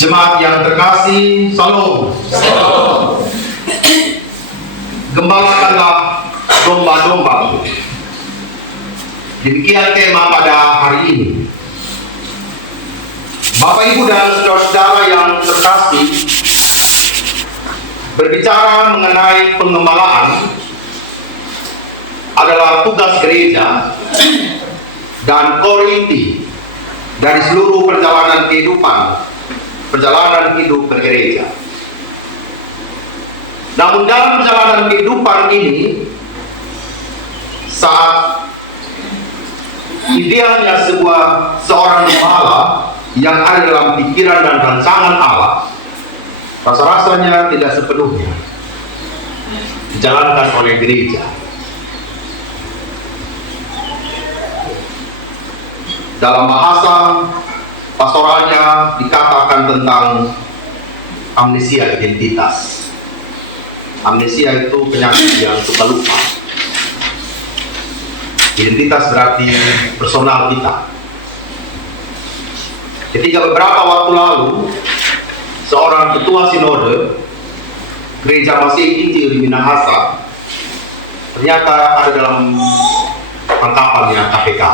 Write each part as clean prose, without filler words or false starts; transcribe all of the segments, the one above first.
Jemaat yang terkasih, salam. Gembalakanlah domba-domba. Demikian tema pada hari ini. Bapak, Ibu, dan saudara-saudara yang terkasih, berbicara mengenai pengembalaan adalah tugas gereja dan core inti dari seluruh perjalanan hidup bergereja. Namun dalam perjalanan kehidupan ini, saat idealnya seorang gembala yang ada dalam pikiran dan rancangan Allah, rasa-rasanya tidak sepenuhnya dijalankan oleh gereja. Dalam bahasa pastoralnya dikatakan tentang amnesia identitas. Amnesia itu penyakit yang suka lupa. Identitas berarti personal kita. Ketika beberapa waktu lalu, seorang ketua sinode gereja Masih Injil di Minahasa ternyata ada dalam tangkapannya KPK.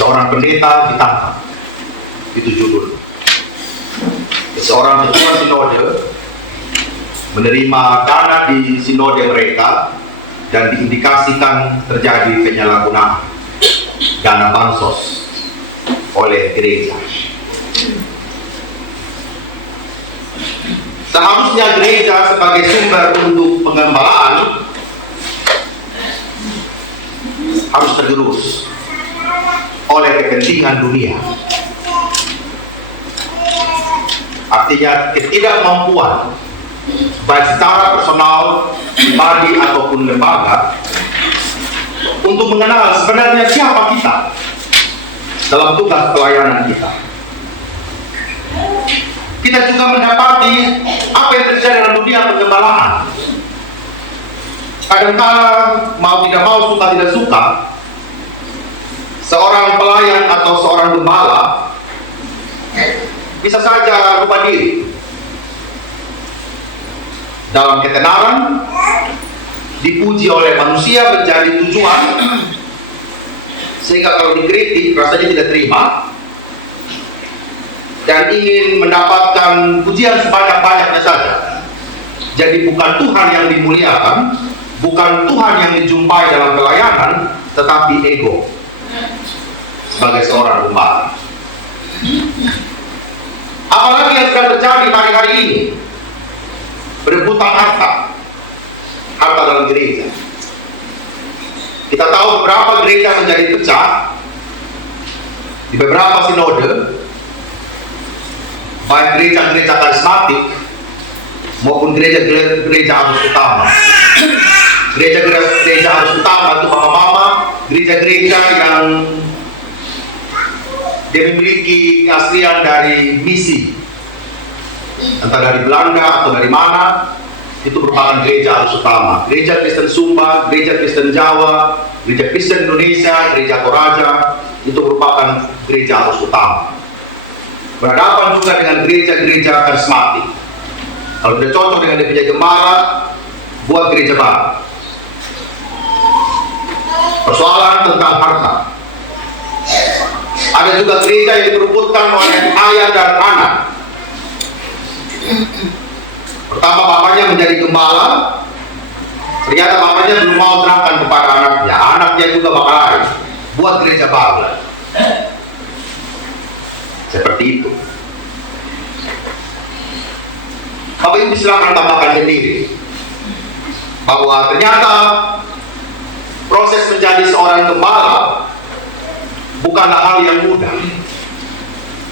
Seorang pendeta ditangkap, itu judul. Seorang ketua sinode menerima dana di sinode mereka dan diindikasikan terjadi penyalahgunaan dana bansos oleh gereja. Seharusnya gereja sebagai sumber untuk pengembalaan harus tergerus oleh kepentingan dunia. Artinya ketidakmampuan baik secara personal, pribadi ataupun lembaga untuk mengenal sebenarnya siapa kita dalam tugas pelayanan kita. Kita juga mendapati apa yang terjadi dalam dunia pengembalaan. Kadang-kala mau tidak mau, suka tidak suka, seorang pelayan atau seorang gembala bisa saja lupa diri dalam ketenaran, dipuji oleh manusia menjadi tujuan, sehingga kalau dikritik rasanya tidak terima dan ingin mendapatkan pujian sebanyak-banyaknya saja. Jadi bukan Tuhan yang dimuliakan, bukan Tuhan yang dijumpai dalam pelayanan, tetapi ego sebagai seorang gembala. Apalagi yang sedang terjadi hari-hari ini, berebutan harta dalam gereja. Kita tahu beberapa gereja menjadi pecah di beberapa sinode, baik gereja-gereja karismatik maupun gereja arus utama. Gereja arus utama itu mama-mama, gereja-gereja yang dia memiliki keaslian dari misi, entah dari Belanda atau dari mana, itu merupakan gereja arus utama. Gereja Kristen Sumba, gereja Kristen Jawa, gereja Kristen Indonesia, gereja Toraja, itu merupakan gereja arus utama. Berhadapan juga dengan gereja-gereja karismatik. Kalau tidak cocok dengan gereja gembala, buat gereja baru. Persoalan tentang harta. Ada juga gereja yang diperebutkan oleh ayah dan anak. Pertama bapaknya menjadi gembala, ternyata bapaknya belum mau terangkan kepada anaknya. Anaknya juga bakal lari, buat gereja baru. Seperti itu. Bapak Ibu silakan tambahkan sendiri bahwa ternyata proses menjadi seorang gembala bukanlah hal yang mudah.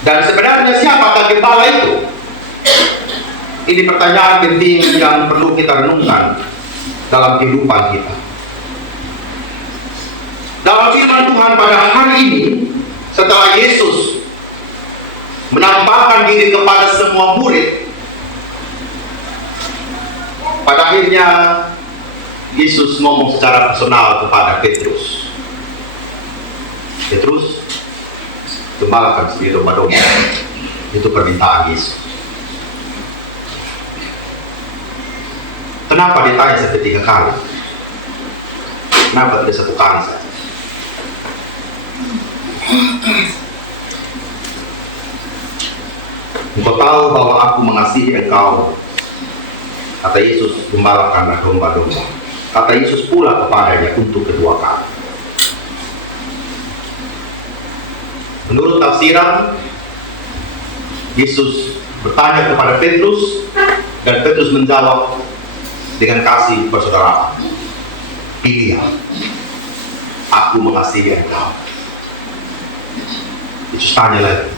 Dan sebenarnya siapakah gembala itu? Ini pertanyaan penting yang perlu kita renungkan dalam kehidupan kita. Dalam firman Tuhan pada hari ini, setelah Yesus menampakkan diri kepada semua murid, pada akhirnya Yesus ngomong secara personal kepada Petrus. Petrus, gembalakan sendiri domba-domba. Itu permintaan Yesus. Kenapa ditanya sampai 3 kali? Kenapa tidak 1 kali saja? Engkau tahu bahwa aku mengasihi engkau. Kata Yesus, gembalakanlah domba-domba. Kata Yesus pula kepadanya untuk kedua kali. Menurut tafsiran, Yesus bertanya kepada Petrus, dan Petrus menjawab dengan kasih persaudaraan. Pilih, aku mengasihi engkau. Yesus tanya lagi,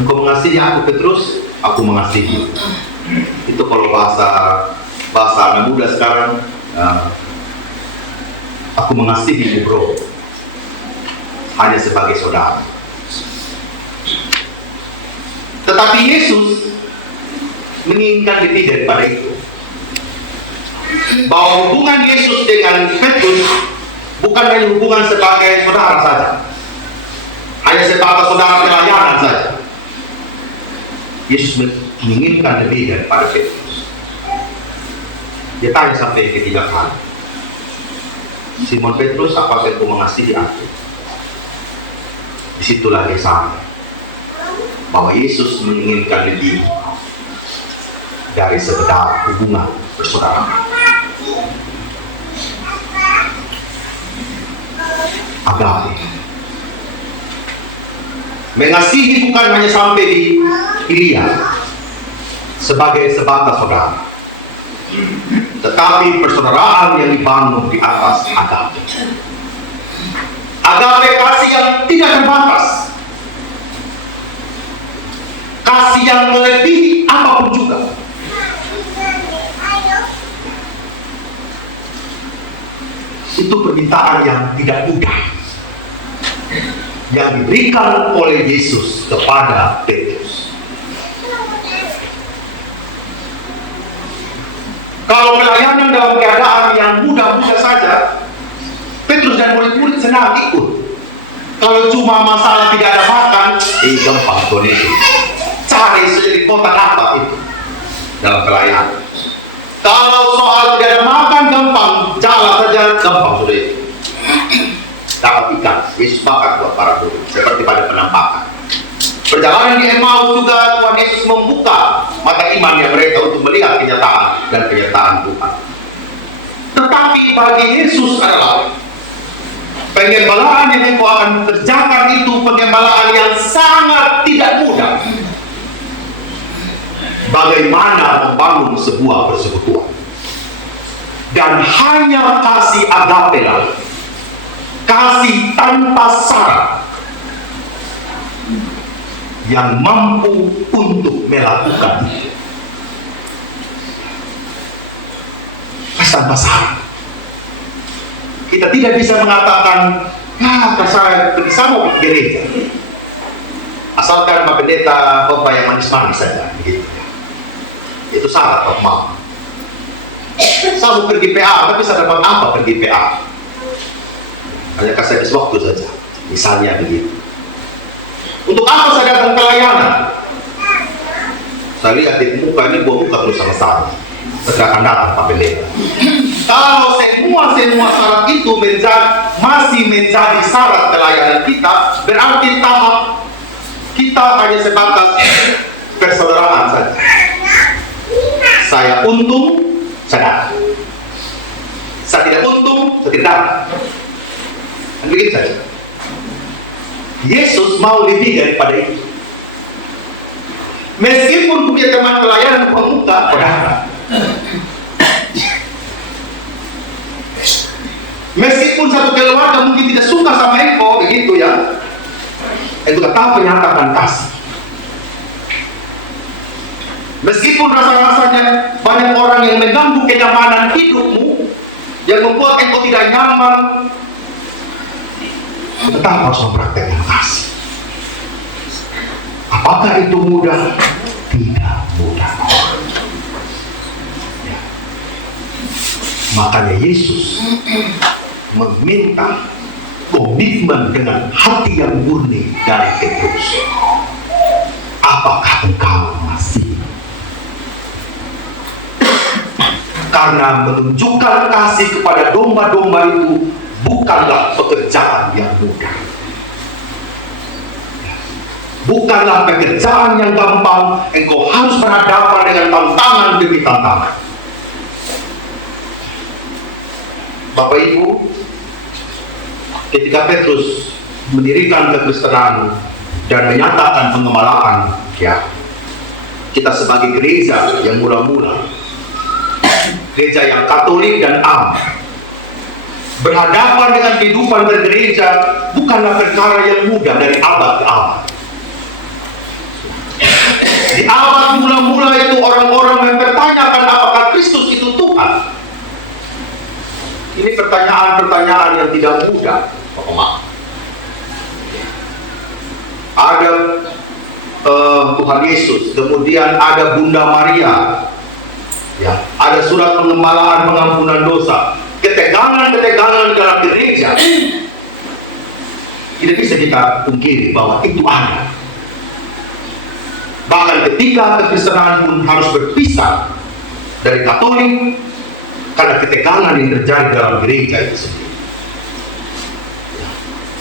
engkau mengasihi aku Petrus? Aku mengasihi. Itu kalau bahasa anak muda sekarang, aku mengasihi bro, hanya sebagai saudara. Tetapi Yesus menginginkan lebih daripada itu. Bahwa hubungan Yesus dengan Petrus bukan hanya hubungan sebagai saudara saja, hanya sebatas saudara pelayanan saja. Yesus menginginkan lebih daripada Petrus. Dia tanya sampai ketiga kali, Simon Petrus, apakah engkau mengasihi aku? Disitulah dia sampai bahwa Yesus menginginkan lebih dari sekedar hubungan persaudaraan. Agape. Mengasihi bukan hanya sampai di pilihan sebagai sebatas saudara, tetapi persaudaraan yang dibangun di atas agape. Agape kasih yang tidak terbatas, kasih yang melebihi apapun juga. Itu permintaan yang tidak mudah yang diberikan oleh Yesus kepada Petrus. Kalau pelayanan dalam keadaan yang mudah-mudah saja, Petrus dan murid-murid senang ikut. Kalau cuma masalah tidak ada makan, gampang Tuhan itu. Cari saja di kota apa itu dalam pelayanan. Kalau soal tidak ada makan, gampang. Jalan saja, gampang sudah itu. Dapat ikan, Yesus bakar buat para murid, seperti pada penampakan. Perjalanan di Emmaus juga Tuhan Yesus membuka mata imannya mereka untuk melihat kenyataan dan kenyataan Tuhan. Tetapi bagi Yesus adalah pengembalaan yang engkau akan kerjakan itu pengembalaan yang sangat tidak mudah. Bagaimana membangun sebuah persekutuan, dan hanya kasih agape lah, kasih tanpa syarat, yang mampu untuk melakukan itu. Kasih tanpa syarat. Kita tidak bisa mengatakan, saya pergi sama ke gereja, asalkan Pak Pendeta khotbah yang manis-manis saja, begitu. Itu syarat Pak mau. Saya mau pergi PA, tapi saya dapat apa pergi PA? Hanya kasih waktu saja, misalnya begitu. Untuk apa saya datang pelayanan? Saya lihat di muka ini, buah muka terus sama saya. Saya akan datang Pak Pendeta. Kalau semua syarat itu masih menjadi syarat pelayanan kita, berarti tahap kita hanya sebatas persaudaraan saja. Saya untung, saya datang. Saya tidak untung, saya tidak datang. Dan begitu saja. Yesus mau lebih daripada itu. Meskipun punya teman pelayanan pemuka, saudara. Meskipun satu keluarga mungkin tidak suka sama engkau, begitu ya. Itu tetap menyatakan kasih. Meskipun rasa-rasanya banyak orang yang mengganggu kenyamanan hidupmu, yang membuat engkau tidak nyaman, tetap harus mempraktekkan kasih. Apakah itu mudah? Tidak mudah. Ya. Makanya Yesus meminta komitmen dengan hati yang murni dari Petrus. Apakah engkau masih? Karena menunjukkan kasih kepada domba-domba itu bukanlah pekerjaan yang mudah. Bukanlah pekerjaan yang gampang. Engkau harus berhadapan dengan tantangan demi tantangan. Bapak Ibu, ketika Petrus mendirikan kekristenan dan menyatakan pengembalaan, ya, kita sebagai gereja yang mula-mula, gereja yang Katolik dan am, berhadapan dengan kehidupan bergereja bukanlah perkara yang mudah dari abad ke abad. Di abad mula-mula itu orang-orang mempertanyakan apakah Kristus itu Tuhan. Ini pertanyaan-pertanyaan yang tidak mudah, Bapak. Ada Tuhan Yesus, kemudian ada Bunda Maria, ya, ada surat pengembalaan pengampunan dosa, ketegangan-ketegangan dalam gereja. Tidak bisa kita pungkiri bahwa itu ada. Bahkan ketika kekristenan pun harus berpisah dari Katolik karena ketegangan yang terjadi dalam gereja itu sendiri.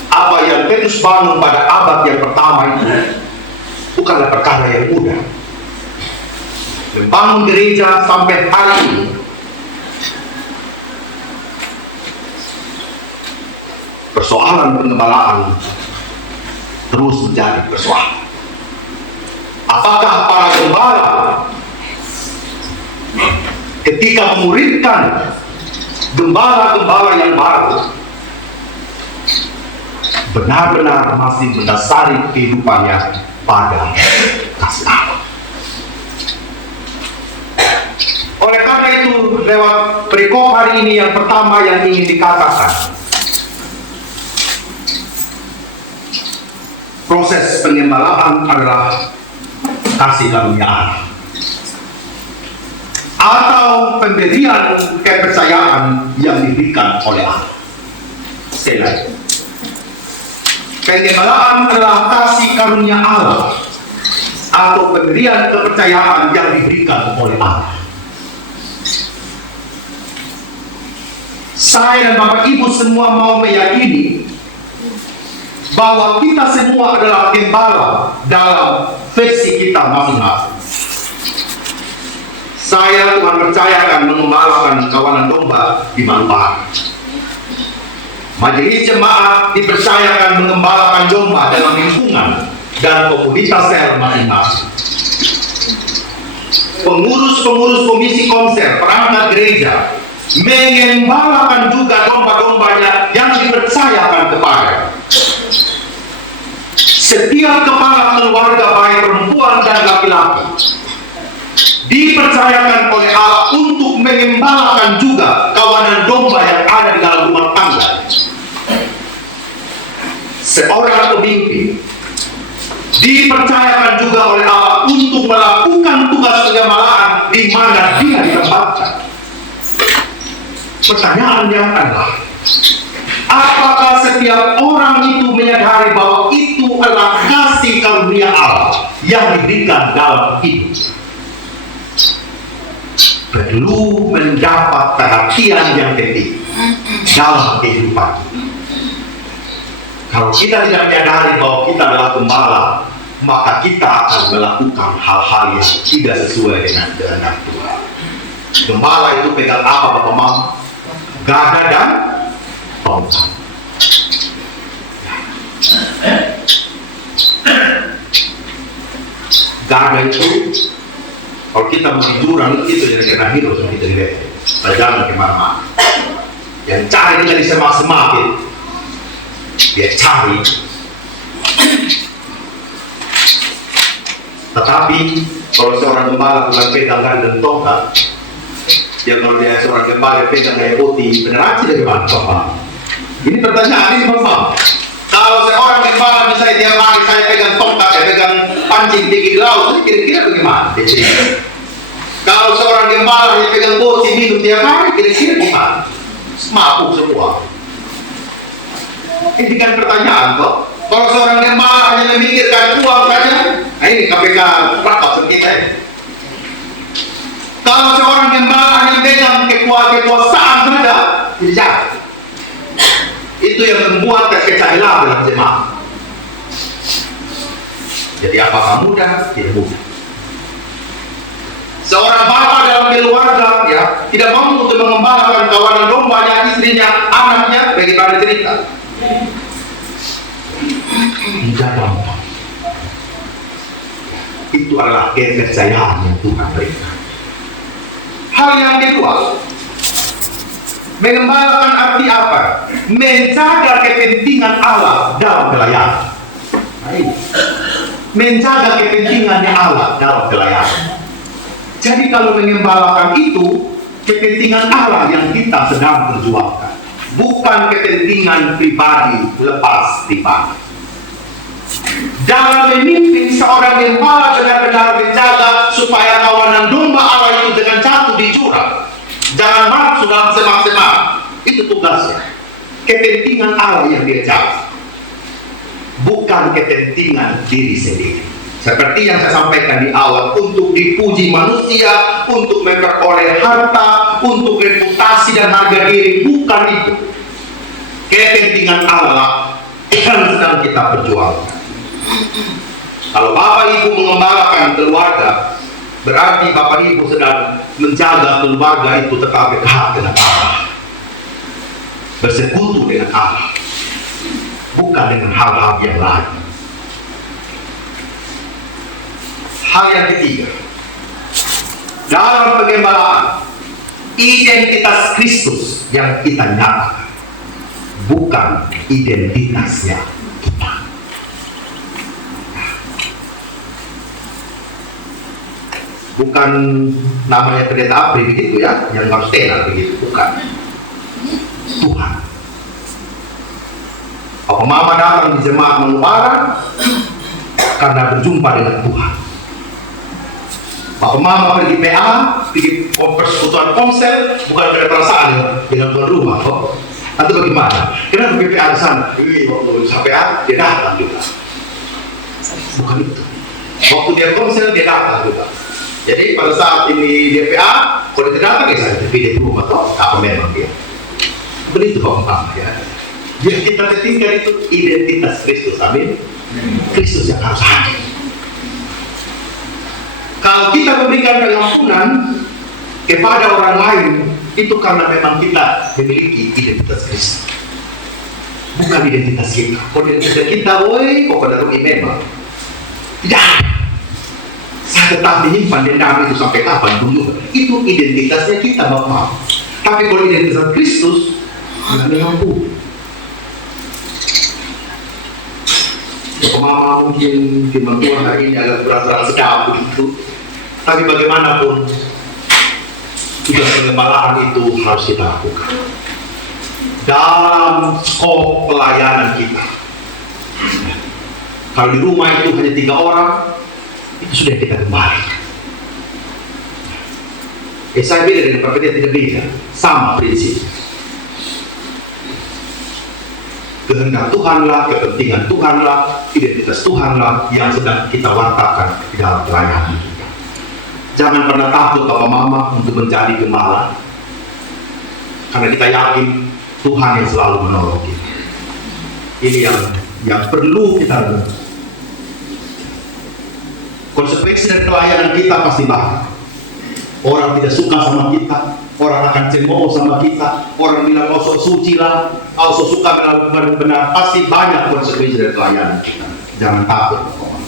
Apa yang Petrus bangun pada abad yang pertama itu bukanlah perkara yang mudah. Membangun gereja sampai hari ini persoalan pengembalaan terus menjadi persoalan. Apakah para gembala ketika memuridkan gembala-gembala yang baru benar-benar masih mendasari kehidupannya pada kasih Allah? Oleh karena itu, lewat perikop hari ini yang pertama yang ingin dikatakan, proses pengembalaan adalah kasih karunia Allah atau pemberian kepercayaan yang diberikan oleh Allah. Sekali lagi, pengembalaan adalah kasih karunia Allah atau pemberian kepercayaan yang diberikan oleh Allah. Saya dan Bapak Ibu semua mau meyakini bahwa kita semua adalah gembala dalam versi kita masing-masing. Saya Tuhan percayakan mengembalakan kawanan domba di Manubahan. Majelis jemaat dipercayakan mengembalakan domba dalam lingkungan dan komunitas sel masing-masing. Pengurus-pengurus komisi konser perangkat gereja mengembalakan juga domba-dombanya yang dipercayakan kepada. Setiap kepala keluarga baik perempuan dan laki-laki dipercayakan oleh Allah untuk mengembalakan juga kawanan domba yang ada di dalam rumah tangga. Seorang pemimpin dipercayakan juga oleh Allah untuk melakukan tugas pengembalaan di mana dia ditempatkan. Pertanyaannya adalah, apakah setiap orang itu menyadari bahwa itu adalah kasih karunia Allah yang diberikan dalam hidup? Perlu mendapat perhatian yang penting dalam kehidupan. Kalau kita tidak menyadari bahwa kita adalah gembala, maka kita akan melakukan hal-hal yang tidak sesuai dengan kehendak Tuhan. Gembala itu pegang apa, Bapak Mam? Gada dan tongkat. Gada itu, kalau kita mau tiduran itu jadi kena hidup sama kita lihat. Jangan kemana-mana. Yang cari kita di semak-semak itu, dia cari. Tetapi kalau seorang gembala bukan pegang gada dan tongkat, ya kalau dia seorang gembala pegang kayak putih, beneran sih dari mana, Bapak? Ini pertanyaan ini, Bapak. Kalau seorang gembala misalnya dia mari saya pegang tongkat, saya pegang pancing tinggi di laut, kira-kira bagaimana? Kalau seorang gembala dia pegang bosi minum tiap hari, kira-kira bagaimana? Mabuk semua. Ini kan pertanyaan kok. Kalau seorang gembala hanya memikirkan uang saja, nah ini KPK rapat kita. Kalau seorang gembala hanya pegang kekuasaan saja, tidak. Itu yang membuat terpecah-belah dalam jemaat. Jadi apakah mudah? Tidak mudah. Seorang bapak dalam keluarga ya tidak mampu untuk mengembalakan kawanan dombanya, istrinya, anaknya, bagaimana cerita? Tidak gampang. Itu adalah kepercayaan yang Tuhan berikan. Hal yang kedua, mengembalakan arti apa? Menjaga kepentingan Allah dalam pelayanan. Menjaga kepentingannya Allah dalam pelayanan. Jadi kalau mengembalakan itu, kepentingan Allah yang kita sedang perjuangkan, bukan kepentingan pribadi lepas pribadi. Dalam memimpin seorang gembala benar-benar menjaga supaya kawanan domba Allah itu dengan jatuh di jurang, jangan masuk dalam semak-semak. Itu tugasnya. Kepentingan Allah yang dia jaga, bukan kepentingan diri sendiri. Seperti yang saya sampaikan di awal, untuk dipuji manusia, untuk memperoleh harta, untuk reputasi dan harga diri, bukan itu. Kepentingan Allah yang sedang kita perjuangkan. Kalau Bapak Ibu mengembalakan keluarga, berarti Bapak Ibu sedang menjaga keluarga itu tetap dekat dengan Allah, bersekutu dengan Allah, bukan dengan hal-hal yang lain. Hal yang ketiga, dalam pengembalaan, identitas Kristus yang kita nyatakan, bukan identitasnya kita. Bukan namanya pendeta Apri begitu ya, yang harus tenar begitu, bukan. Tuhan. Apa mama datang di jemaat Manuara karena berjumpa dengan Tuhan. Bapak mama pergi PA, pergi persekutuan Komsel, bukan ada perasaan dengan tuan rumah kok. Atau bagaimana? Kenapa PPA di sana? Waktu sampai PA, dia datang juga. Bukan itu. Waktu dia Komsel, dia datang juga. Jadi pada saat ini dia PA, kalau dia datang, ya saya terpilih di rumah kok. Apa memang dia? Begitu Bapak mama ya. Yang kita tinggal itu identitas Kristus, amin. Kristus yang harus hadir. Kalau kita memberikan pengampunan kepada orang lain, itu karena memang kita memiliki identitas Kristus, bukan identitas kita. Kalau identitas kita, woi, kok pada rugi memang tidak. Saya tetap menyimpan dendam itu sampai kapan dulu. Itu identitasnya kita, Bapak. Tapi kalau identitas Kristus, tidak mampu. Mama mungkin firman Tuhan hari ini agak berat-berat sedap begitu. Tapi bagaimanapun tugas pengembalaan itu harus kita lakukan dalam skop pelayanan kita. Kalau di rumah itu hanya 3 orang, itu sudah kita kembali. Saya beda dengan Bapak dia tidak beda, sama prinsip. Kehendak Tuhanlah, kepentingan Tuhanlah, identitas Tuhanlah yang sedang kita wartakan di dalam pelayanan kita. Jangan pernah takut Bapak Mama untuk menjadi gembala, karena kita yakin Tuhan yang selalu menolong kita. Ini yang perlu kita lakukan. Konsekuensi dari pelayanan kita pasti banyak. Orang tidak suka sama kita, orang akan cemooh sama kita, orang bilang kau sok suci lah, kau sok suka benar-benar, pasti banyak konsekuensi dari pelayanan kita. Jangan takut, Bapak.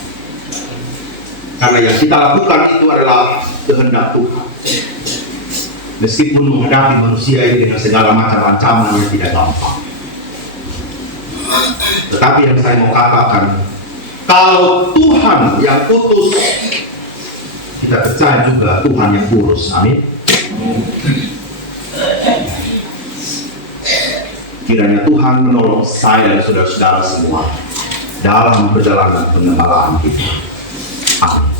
Karena yang kita lakukan itu adalah kehendak Tuhan. Meskipun menghadapi manusia ini dengan segala macam ancaman yang tidak gampang. Tetapi yang saya mau katakan, kalau Tuhan yang putus, kita percaya juga Tuhan yang urus. Amin. Kiranya Tuhan menolong saya dan saudara-saudara semua dalam perjalanan pengembalaan kita. Amin.